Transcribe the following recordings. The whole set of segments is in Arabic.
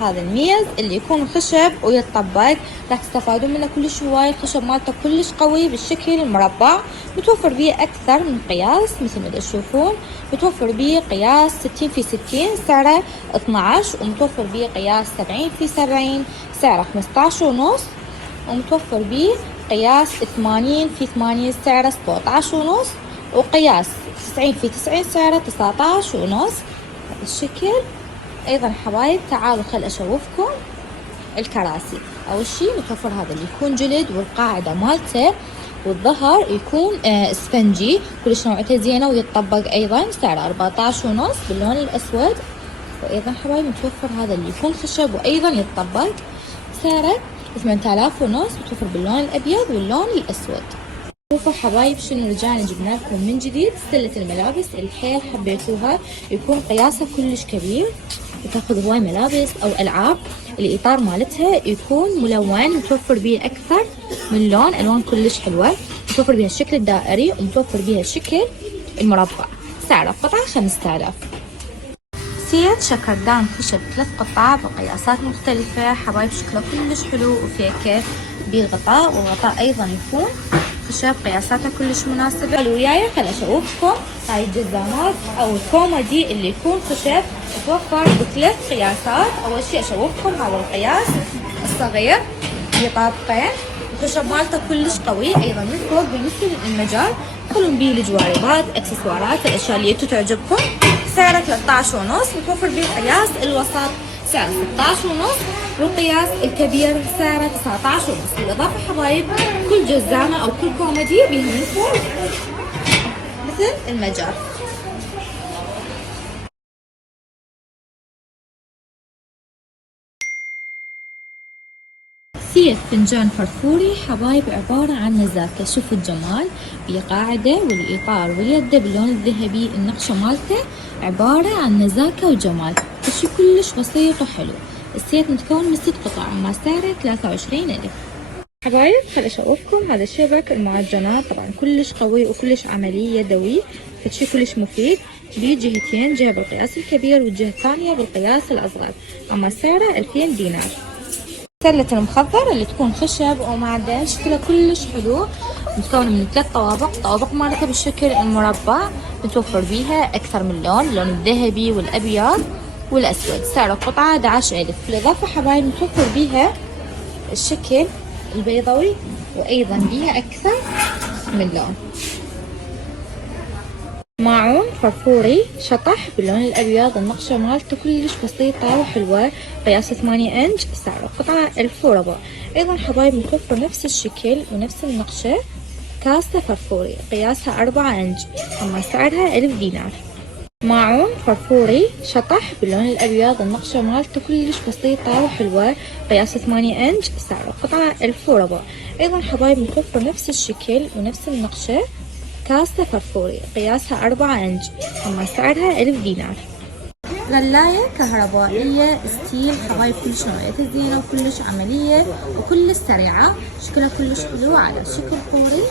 هذا الميز اللي يكون خشب ويتطبق، راح تستفادون منه كلش هواي. الخشب مالته كلش قوي بالشكل المربع، متوفر بيه أكثر من قياس مثل ما تشوفون. متوفر بيه قياس 60 في 60 سعره 12، ومتوفر بيه قياس 70 في 70 سعره 15 ونص، ومتوفر بيه قياس 80 في 80 سعره 17 ونص، وقياس 90 في 90 سعره 19 ونص. هذا الشكل. ايضا حبايب تعالوا خل اشوفكم الكراسي. اول شي متوفر هذا اللي يكون جلد، والقاعدة مالته والظهر يكون اسفنجي، كلش نوعته زينة ويتطبق. ايضا سعره 14 ونص باللون الاسود. وايضا حبايب متوفر هذا اللي يكون خشب وايضا يتطبق، سعره 8000 ونص، متوفر باللون الابيض واللون الاسود. شوفوا حبايب شنو رجعنا جبنا لكم من جديد، سلة الملابس الحيل حبيتوها، يكون قياسها كلش كبير، وتاخذ هواي ملابس او العاب. الاطار مالتها يكون ملون، متوفر بيه اكثر من لون، الوان كلش حلوه. متوفر بيها الشكل الدائري ومتوفر بيها الشكل المربع. سعره قطعه 5000. سيت شكردان خشب 3 قطع بقياسات مختلفه حبايب، شكله كلش حلو وفيكه بغطاء، والغطاء ايضا يكون خشب قياساتها كلش مناسبة. خلوا وياي خل اشوفكم هاي الجزامات او الكومودي اللي يكون خشب، متوفر بثلاث قياسات. اول شي اشوفكم هذا القياس الصغير بطابقين، الخشب مالته كلش قوي. ايضا من فوق بمثل المجال يدخلون بيه الجواربات، اكسسوارات، الاشياء اللي انتو تعجبكم. سعره 13 ونص، متوفر بيه قياس الوسط سعره 16 ونص، والقياس الكبير سعره 19 ونص. بالاضافه حبايب كل جزامه او كل كوميدي بيها من فوق مثل المجال. سيف فنجان فرفوري حبايب، عبارة عن نزاكة. شوفوا الجمال، بقاعدة والإطار واليد باللون الذهبي. النقشة مالته عبارة عن نزاكة وجمال، الشي كلش بسيط وحلو. السيف متكون من 6 قطع، مع سعره 23,000. حبايب خل اشوفكم هذا الشبك المعجنات، طبعا كلش قوي وكلش عملي يدوي، فشي كلش مفيد. بجهتين، جهة بالقياس الكبير والجهة الثانية بالقياس الأصغر، أما سعره 2000 دينار. سلة المخضر اللي تكون خشب ومعدن، شكلها كلش حلو، متكونة من 3 طوابق. طوابق مالتها بالشكل المربع، متوفر بيها أكثر من لون، اللون الذهبي والأبيض والأسود. سعر القطعة 11,000. بالإضافة حبايب متوفر بيها الشكل البيضوي، وأيضا بيها أكثر من لون. ماعون فرفوري شطح باللون الأبيض، النقشة مالته كلش بسيطة وحلوة، قياسه 8 إنش، سعر القطعة 1400. أيضا حبايب متوفر نفس الشكل ونفس النقشة كاسة فرفوري، قياسها 4 إنش، أما سعرها 1000 دينار. ماعون فرفوري شطح باللون الأبيض، النقشة مالته كلش بسيطة وحلوة، قياسه 8 إنش، سعر القطعة 1400. أيضا حبايب متوفر نفس الشكل ونفس النقشة كاسة فرفوري، قياسها 4 إنش، أما سعرها 1000 دينار. غلاية كهربائية ستيل حبايب، كلش نوعيتها زينة وكلش عملية وكلش سريعة، شكلها كلش حلو على شكل قوري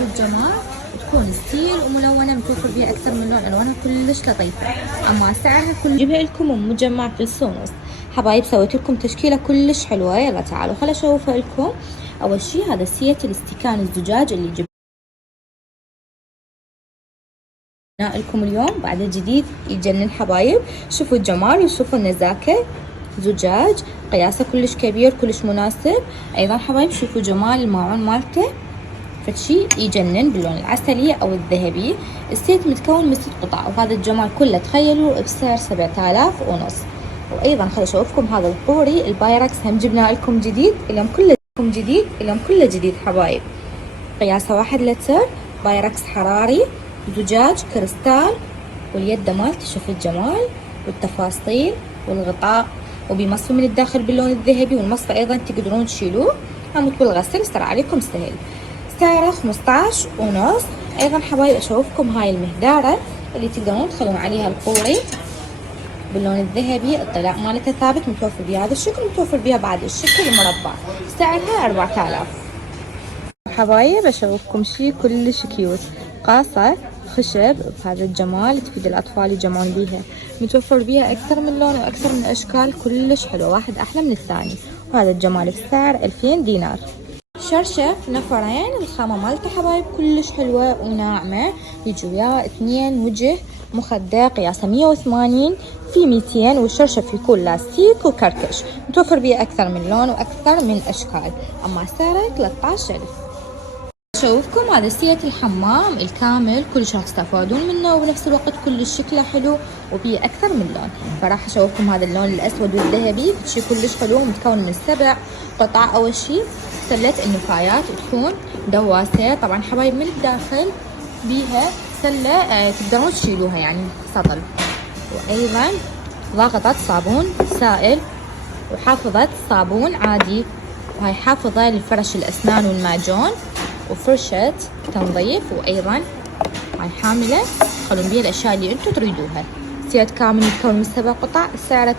بالجمال. تكون ستيل وملونة، متوفر بيها أكثر من لون، ألوانها كلش لطيفة، أما سعرها جيبها لكم من مجمع فلسونس. حبايب سويت لكم تشكيلة كلش حلوة، يلا تعالوا خل أشوفها لكم. أول شي هذا سيت الاستيكان الزجاج اللي جبت لكم اليوم، بعد جديد يجنن حبايب. شوفوا الجمال وشوفوا النزاكة، زجاج قياسه كلش كبير كلش مناسب. ايضا حبايب شوفوا جمال الماعون مالته، فشي يجنن باللون العسلي او الذهبي. السيت متكون من 6 قطع، وهذا الجمال كله تخيلوا بسعر 7000 ونص. وايضا خليني اشوفكم هذا القوري البايركس، هم جبنا لكم جديد، اليوم كله جديد حبايب، قياسه 1 لتر، بايركس حراري، زجاج كريستال، واليد مالته شوف الجمال والتفاصيل والغطاء، وبمصفى من الداخل باللون الذهبي، والمصفى ايضا تقدرون تشيلوه، هموت بالغسل يصير عليكم سهل. سعره 15 ونص. ايضا حبايب اشوفكم هاي المهدارة اللي تقدرون تخلون عليها القوري باللون الذهبي، الطلاء مالتها ثابت، متوفر بها هذا الشكل، متوفر بها بعد الشكل المربع، سعرها 4000. حبايب اشوفكم شي كلش كيوت، قاصة خشب بهذا الجمال، تفيد الأطفال يجمعون بيها. متوفر بيها أكثر من لون وأكثر من أشكال كلش حلوة، واحد أحلى من الثاني. وهذا الجمال بسعر 2000 دينار. شرشف نفرين، الخامة مالته حبايب كلش حلوة وناعمة. يجي وياه 2 وجه مخدة قياسه 180 في 200، والشرشف يكون لاستيك وكركش. متوفر بيه أكثر من لون وأكثر من أشكال، أما سعره 13,000. أشوفكم هذا سيت الحمام الكامل، كلش راح تستفادون منه، وبنفس الوقت كلش شكله حلو وبيه أكثر من لون. فراح أشوفكم هذا اللون الأسود والذهبي، شي كلش حلو، متكون من 7 قطع. أول شي سلة النفايات تكون دواسة، طبعا حبايب من الداخل بيها سلة تقدرون تشيلوها يعني سطل. وأيضا ضاغطة صابون سائل، وحافظة صابون عادي، وهي حافظة لفرش الأسنان والمعجون، وفرشة تنظيف. وأيضا هاي حاملة تخلون بيها الأشياء اللي انتو تريدوها. سيت كامل يتكون من 7 قطع، سعره